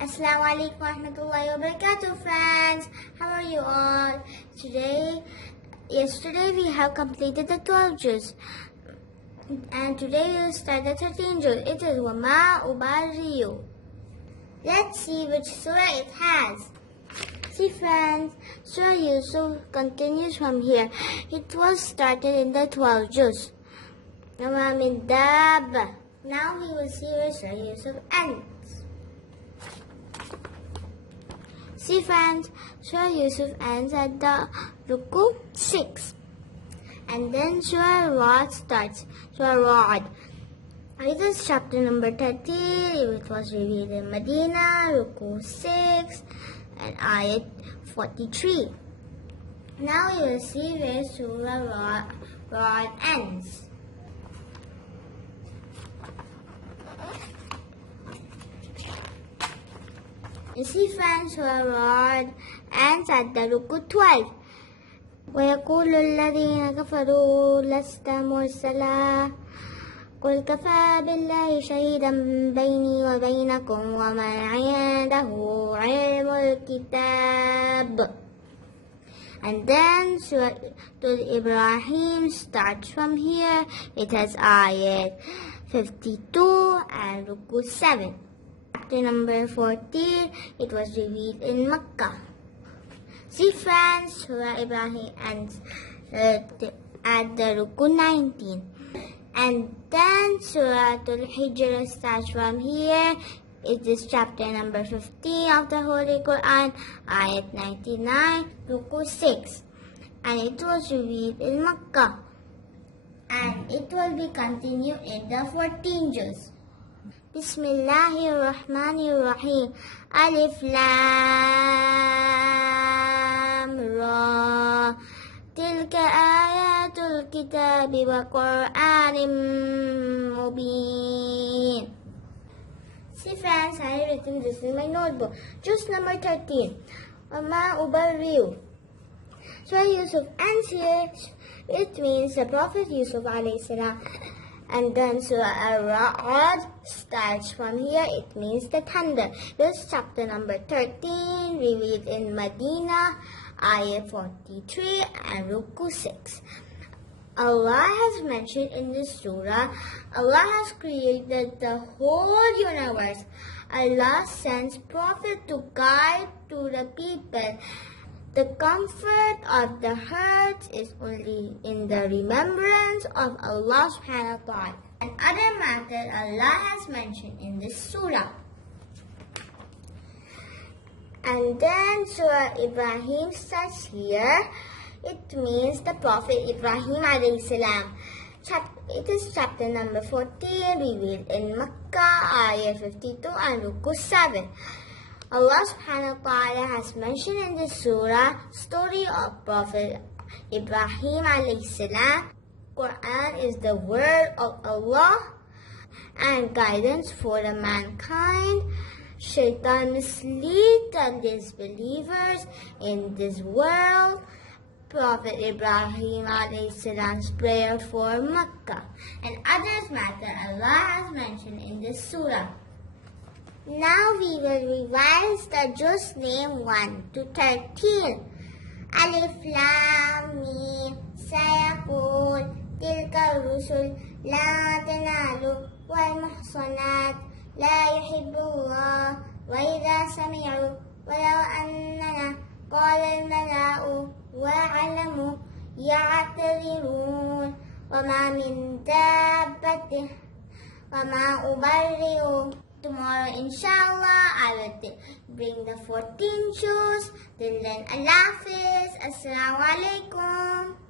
Assalamu alaikum warahmatullahi wabarakatuh, friends. How are you all? Yesterday we have completed the 12 juz. And today we will start the 13th juz. It is Ma Ubarriu. Let's see which surah it has. See, friends, Surah Yusuf continues from here. It was started in the 12th juz. Now we will see where Surah Yusuf ends. See, friends, Surah Yusuf ends at the ruku 6. And then Surah Ra'd starts. Surah Ra'd. It is chapter number 30. It was revealed in Medina, ruku 6, and ayat 43. Now you will see where Surah Ra'd ends. You see, friends, Surah Ra'd ends at the ruku 12. ويقول الذين كفروا لست مرسلا قل كفى بالله شهيدا بيني وبينكم ومن عنده علم الكتاب. And then Surah Ibrahim starts from here. It has ayat 52 and ruku 7. Chapter number 14, it was revealed in Makkah. See, friends, Surah Ibrahim ends at the ruku 19. And then Surah Al-Hijr starts from here. It is chapter number 15 of the Holy Quran, ayat 99, ruku 6. And it was revealed in Makkah. And it will be continued in the 14th juz. Bismillahirrahmanirrahim. Alif, laam, ra. Tilka ayatul kitabi wa Qur'anim mubin. See, friends, I have written this in my notebook. Juz number 13. Ma Ubarriu. Surah Yusuf ends here. It means the Prophet Yusuf alayhi salam. And then Surah Al-Ra'd starts from here. It means the thunder. This is chapter number 13, revealed in Medina, ayat 43 and ruku 6. Allah has mentioned in this surah, Allah has created the whole universe. Allah sends Prophet to guide to the people. The comfort of the heart is only in the remembrance of Allah subhanahu wa ta'ala. And other matter Allah has mentioned in this surah. And then Surah Ibrahim starts here. It means the Prophet Ibrahim alayhi salam. It is chapter number 14, revealed in Makkah, ayat 52 and ruku 7. Allah subhanahu wa ta'ala has mentioned in this surah story of Prophet Ibrahim alayhi salam. Quran is the word of Allah and guidance for the mankind. Shaitan misleads the disbelievers in this world. Prophet Ibrahim alayhi salam's prayer for Makkah and others matter Allah has mentioned in this surah. Now we will revise the juz name 1 to 13. Alif, laam, meem, sayaqul, tilka rusul, la tanalu, wal muhsanat, la yuhibbullah, wa idha sami'u, walau annana, qala al-mala'u, wa'alamu, ya'tadirun, wa ma min dabbatih, wa ma ubarriu. Tomorrow, inshallah, I will bring the 14 juz. Till then, Allah Hafiz. Assalamu alaikum.